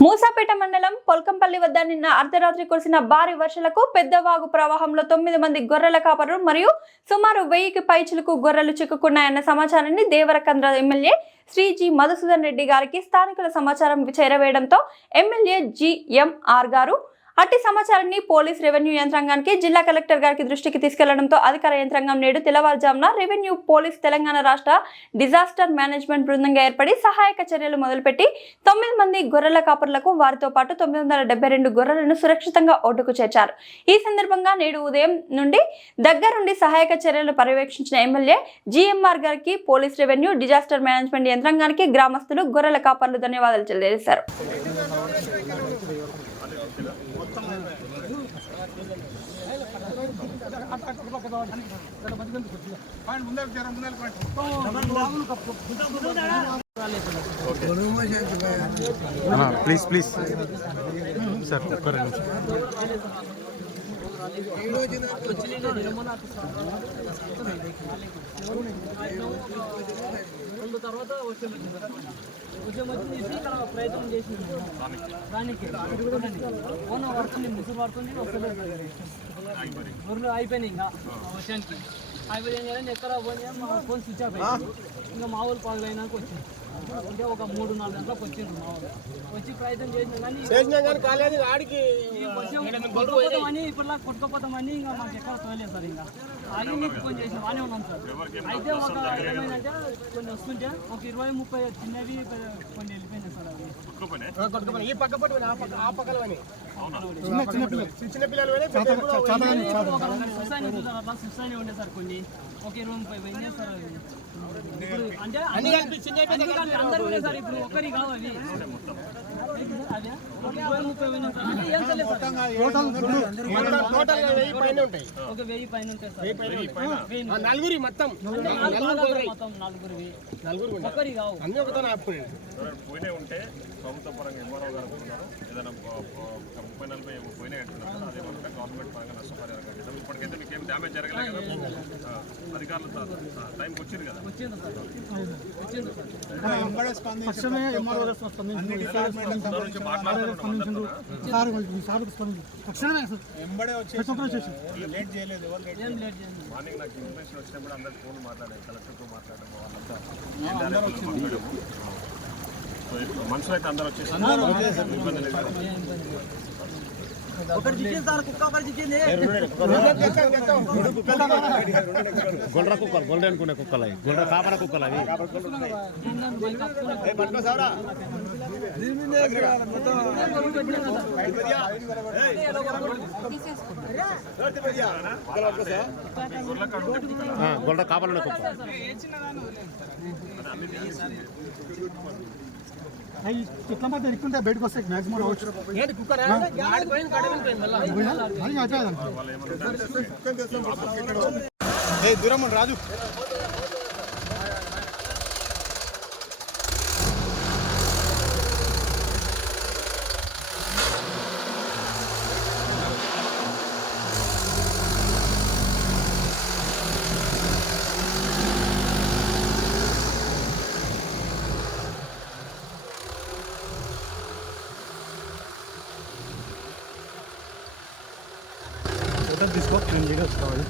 మూసాపేట మండలం పొల్కంపల్లి వద్ద నిన్న అర్ధరాత్రి కురిసిన భారీ వర్షాలకు పెద్దవాగు ప్రవాహంలో తొమ్మిది మంది గొర్రెల కాపరులు మరియు సుమారు వెయ్యికి పైచులకు గొర్రెలు చిక్కుకున్నాయన్న సమాచారాన్ని దేవరకంద్ర ఎమ్మెల్యే శ్రీ జి మధుసూదన్ రెడ్డి గారికి స్థానికుల సమాచారం చేరవేయడంతో ఎమ్మెల్యే జిఎంఆర్ గారు అట్టి సమాచారాన్ని పోలీస్ రెవెన్యూ యంత్రాంగానికి జిల్లా కలెక్టర్ గారికి దృష్టికి తీసుకెళ్ళడంతో అధికార యంత్రాంగం నేడు తెల్లవారుజామున రెవెన్యూ పోలీస్ తెలంగాణ రాష్ట్ర డిజాస్టర్ మేనేజ్మెంట్ బృందంగా ఏర్పడి సహాయక చర్యలు మొదలుపెట్టి తొమ్మిది మంది గొర్రెల కాపర్లకు వారితో పాటు తొమ్మిది వందల డెబ్బై రెండు గొర్రెలను సురక్షితంగా ఒడ్డుకు చేర్చారు. ఈ సందర్భంగా నేడు ఉదయం నుండి దగ్గరుండి సహాయక చర్యలు పర్యవేక్షించిన ఎమ్మెల్యే జిఎంఆర్ గారికి పోలీస్ రెవెన్యూ డిజాస్టర్ మేనేజ్మెంట్ యంత్రాంగానికి గ్రామస్తులు గొర్రెల కాపర్లు ధన్యవాదాలు తెలియజేశారు. ప్లీజ్ ప్లీజ్ సార్ ఒక్క రెండు రెండు తర్వాత వచ్చాము వచ్చే వచ్చింది ఇక్కడ ప్రయత్నం చేసినాము దానికి ఫోన్ పడుతుంది ముసుగు పడుతుంది వస్తలేదు. గొర్రెలు అయిపోయినాయి ఇంకా ఆ వర్షానికి. అయిపోయి ఎక్కడ ఫోన్ చేయాలి మా ఫోన్ స్విచ్ ఆఫ్ అయింది ఇంకా మా ఊరు పగలైనాక వచ్చింది. అంటే ఒక మూడు నాలుగు గంటలకు మా ఊరు వచ్చి ప్రయత్నం చేసినా కానీ చేసినా కానీ కాలేదు ఆడికి కొట్టుకుపోతామని ఇప్పటిలా కొట్టుకుపోతామని ఇంకా మాకు ఎక్కడ తోలేదు సార్ ఇంకా. ఆగి మీకు ఫోన్ చేసి బాగానే ఉన్నాం సార్. అయితే ఒక ఏమైందంటే కొన్ని వస్తుంటే ఒక ఇరవై ముప్పై చిన్నవి కొన్ని వెళ్ళిపోయినాయి సార్ అవి. ఈ పక్క పట్టు ఆ పక్క ఆ. చిన్న చిన్న పిల్లలు. చిన్న సార్ ఉండే కొన్ని. ఒక ఇరవై ముప్పై పోయినాయి సార్ అంటే అందరు ఉన్నాయి సార్ ఇప్పుడు ఒకరి కావు నలుగురి మొత్తం. నలుగురు అన్ని ఒకతో ఉంటే ప్రభుత్వ పరంగా ఎంఆర్ఓ గారు ఉన్నారు ఏదైనా ముప్పై నలభై అంటున్నారు కదా అదే గవర్నమెంట్ పరంగా నష్టపరిహారం కట్టించాం ఇప్పటికైతే మీకు ఏం డ్యామేజ్ జరగలేదు కదా అధికారులు టైంకి వచ్చింది కదా వచ్చింది సార్ ఎంబడే లేట్ చేయలేదు లేట్ మార్నింగ్ నాకు ఇన్ఫర్మేషన్ వచ్చినప్పుడు అందరు ఫోన్ మాట్లాడారు కలెక్టర్తో మాట్లాడడం వాళ్ళంతా మనుషులు అయితే అందరూ వచ్చేసి ఇబ్బంది లేదు గొల్ర కుక్కలు గొల్ర అనుకునే కుక్కలు అవి. గొల్ర కాపర కుక్కలు అవి. ఆ, గొల్ర కాపర కుక్క. ఇట్లా మధ్య ఎక్కుంటే బయటకు వస్తే మ్యాక్సిమం రావచ్చు ఏంటి కుక్కరా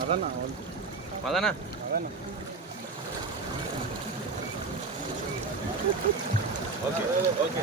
అదన్నా పదనా పదనా ఓకే ఓకే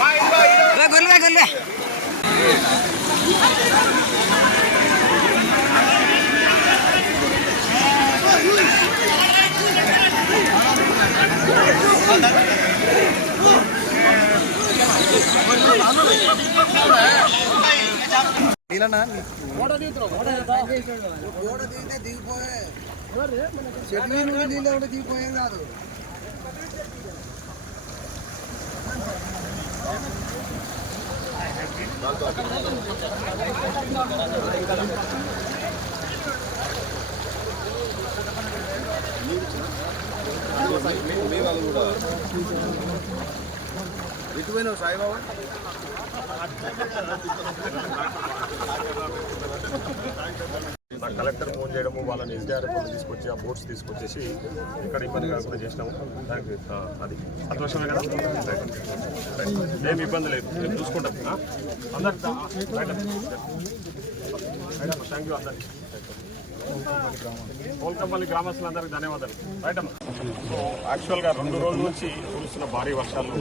ఆడిపోయింది కడవిపోయింది మళ్ళీ మరి అయిపోయేది ఏ దూరం రాజు తీసుకో నేను వీడియో సాయిబాబా? నా కలెక్టర్ ఫోన్ చేయడము వాళ్ళని ఎస్డిఆర్ఎఫ్ తీసుకొచ్చి ఆ బోట్స్ తీసుకొచ్చేసి ఇక్కడ ఇబ్బంది కాకుండా చేసినాము. దానికి ఆ, అది. సంతోషమే కదా? ఏమి ఇబ్బంది లేదు. మేము చూసుకుంటాం. ఆ? అందరికి థ్యాంక్ యూ అందరికి. కోల్కంపల్లి గ్రామస్తులందరికీ ధన్యవాదాలు. రైట్ అమ్మా. సో యాక్చువల్గా రెండు రోజుల నుంచి కురుస్తున్న భారీ వర్షాలు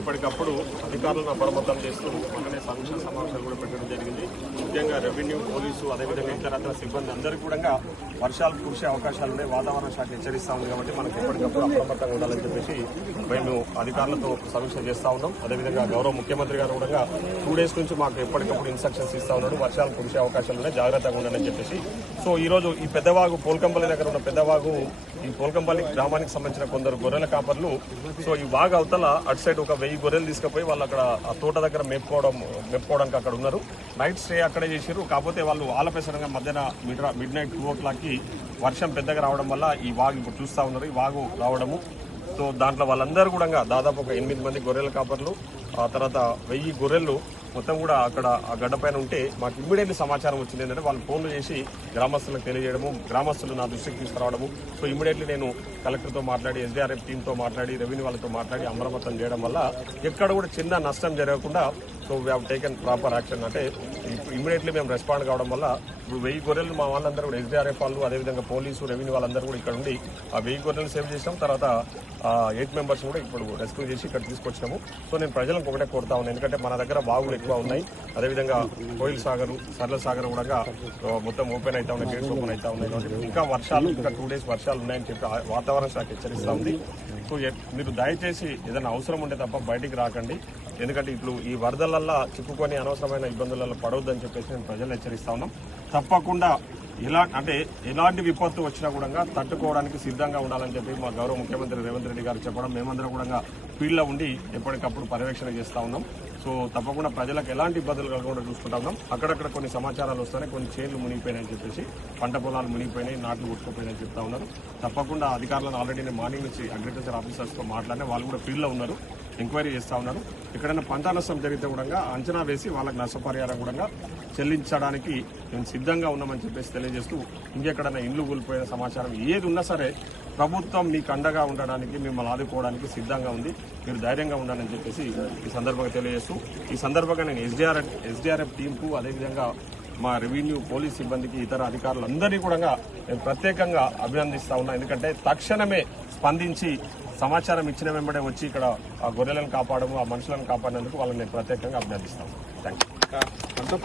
ఎప్పటికప్పుడు అధికారులను అప్రమత్తం చేస్తూ మొన్ననే సమీక్ష సమావేశాలు కూడా పెట్టడం జరిగింది. ముఖ్యంగా రెవెన్యూ పోలీసు అదేవిధంగా ఇతరత్ర సిబ్బంది అందరికీ కూడా వర్షాలు కురిసే అవకాశాలు ఉన్నాయి. వాతావరణ శాఖ హెచ్చరిస్తా ఉంది కాబట్టి మనకి ఎప్పటికప్పుడు అప్రమత్తంగా ఉండాలని చెప్పేసి మేము అధికారులతో సమీక్ష చేస్తా ఉన్నాం. అదేవిధంగా గౌరవ ముఖ్యమంత్రి గారు కూడా టూ డేస్ నుంచి మాకు ఎప్పటికప్పుడు ఇన్స్ట్రక్షన్స్ ఇస్తా ఉన్నాడు. వర్షాలు కురిసే అవకాశాలు ఉన్నాయి. జాగ్రత్తగా ఉండాలని చెప్పేసి. సో ఈ ఈరోజు ఈ పెద్దవాగు పోల్కంపల్లి దగ్గర ఉన్న పెద్దవాగు ఈ పోల్కంపల్లి గ్రామానికి సంబంధించిన కొందరు గొర్రెల కాపర్లు. సో ఈ వాగు అవతల అటు సైడ్ ఒక వెయ్యి గొర్రెలు తీసుకుపోయి వాళ్ళు అక్కడ ఆ తోట దగ్గర మేపుకోవడం మేపుకోవడానికి అక్కడ ఉన్నారు. నైట్ స్టే అక్కడే చేశారు కాకపోతే వాళ్ళు ఆలపేసరంగా మధ్యాహ్న మిడ్ మిడ్ నైట్ టూ ఓ క్లాక్కి వర్షం పెద్దగా రావడం వల్ల ఈ వాగు ఇప్పుడు చూస్తా ఉన్నారు. ఈ వాగు రావడము. సో దాంట్లో వాళ్ళందరూ కూడా దాదాపు ఒక ఎనిమిది మంది గొర్రెల కాపర్లు ఆ తర్వాత వెయ్యి గొర్రెలు మొత్తం కూడా అక్కడ ఆ గడ్డ పైన ఉంటే మాకు ఇమ్మీడియట్లీ సమాచారం వచ్చింది. ఏంటంటే వాళ్ళు ఫోన్లు చేసి గ్రామస్తులకు తెలియజేయడము గ్రామస్తులు నా దృష్టికి తీసుకురావడము. సో ఇమ్మీడియట్లీ నేను కలెక్టర్తో మాట్లాడి ఎస్డీఆర్ఎఫ్ టీంతో మాట్లాడి రెవెన్యూ వాళ్ళతో మాట్లాడి అమరమతం చేయడం వల్ల ఎక్కడ కూడా చిన్న నష్టం జరగకుండా so we have taken proper action అంటే ఇమ్మీడియట్లీ మేము రెస్పాండ్ కావడం వల్ల ఇప్పుడు వెయ్యి గొర్రెలు మా వాళ్ళందరూ కూడా ఎస్డీఆర్ఎఫ్ వాళ్ళు అదేవిధంగా పోలీసు రెవెన్యూ వాళ్ళందరూ కూడా ఇక్కడ ఉండి ఆ వెయ్యి గొర్రెలు సేవ్ చేసాం తర్వాత ఎయిట్ మెంబర్స్ కూడా ఇప్పుడు రెస్క్యూ చేసి ఇక్కడ తీసుకొచ్చినాము. సో నేను ప్రజలకు ఒకటే కోరుతా ఉన్నాను. ఎందుకంటే మన దగ్గర బావులు ఎక్కువ ఉన్నాయి. అదేవిధంగా కోయిల్ సాగర్ సరళ సాగర్ కూడా మొత్తం ఓపెన్ అవుతా ఉన్నాయి గేట్స్ ఓపెన్ అవుతా ఉన్నాయి ఇంకా వర్షాలు ఇంకా టూ డేస్ వర్షాలు ఉన్నాయని చెప్పి వాతావరణ శాఖ హెచ్చరిస్తా ఉంది. సో మీరు దయచేసి ఏదైనా అవసరం ఉంటే తప్ప బయటికి రాకండి. ఎందుకంటే ఇప్పుడు ఈ వరదలల్లో చిక్కుకొని అనవసరమైన ఇబ్బందులలో పడవద్దని చెప్పేసి నేను ప్రజలు హెచ్చరిస్తా ఉన్నాం. తప్పకుండా ఇలా అంటే ఎలాంటి విపత్తు వచ్చినా కూడా తట్టుకోవడానికి సిద్ధంగా ఉండాలని చెప్పి మా గౌరవ ముఖ్యమంత్రి రేవంత్ రెడ్డి గారు చెప్పడం మేమందరం కూడా ఫీల్డ్లో ఉండి ఎప్పటికప్పుడు పర్యవేక్షణ చేస్తా ఉన్నాం. సో తప్పకుండా ప్రజలకు ఎలాంటి ఇబ్బందులు కలగకుండా చూసుకుంటా ఉన్నాం. అక్కడక్కడ కొన్ని సమాచారాలు వస్తాయి కొన్ని చేన్లు మునిగిపోయినాయని చెప్పేసి పంట పొలాలు మునిగిపోయినాయి నాట్లు కొట్టుకుపోయినాయని చెప్తా ఉన్నారు. తప్పకుండా అధికారులను ఆల్రెడీ నేను మార్నింగ్ నుంచి అగ్రికల్చర్ ఆఫీసర్స్తో మాట్లాడినా వాళ్ళు కూడా ఫీల్డ్లో ఉన్నారు ఎంక్వైరీ చేస్తూ ఉన్నారు. ఎక్కడైనా పంట నష్టం జరిగితే కూడా అంచనా వేసి వాళ్ళకి నష్టపరిహారం కూడా చెల్లించడానికి మేము సిద్ధంగా ఉన్నామని చెప్పేసి తెలియజేస్తూ ఇంకెక్కడైనా ఇండ్లు కూలిపోయిన సమాచారం ఏది ఉన్నా సరే ప్రభుత్వం మీకు అండగా ఉండడానికి మిమ్మల్ని ఆదుకోవడానికి సిద్ధంగా ఉంది. మీరు ధైర్యంగా ఉండాలని చెప్పేసి ఈ సందర్భంగా తెలియజేస్తూ ఈ సందర్భంగా నేను ఎస్డిఆర్ ఎస్డిఆర్ఎఫ్ టీంకు అదేవిధంగా మా రెవెన్యూ పోలీస్ సిబ్బందికి ఇతర అధికారులందరినీ కూడా నేను ప్రత్యేకంగా అభినందిస్తా ఉన్నా. ఎందుకంటే తక్షణమే స్పందించి సమాచారం ఇచ్చిన వెంబడే వచ్చి ఇక్కడ ఆ గొర్రెలను కాపాడము ఆ మనుషులను కాపాడినందుకు వాళ్ళని నేను ప్రత్యేకంగా అభినందిస్తాను థ్యాంక్ యూ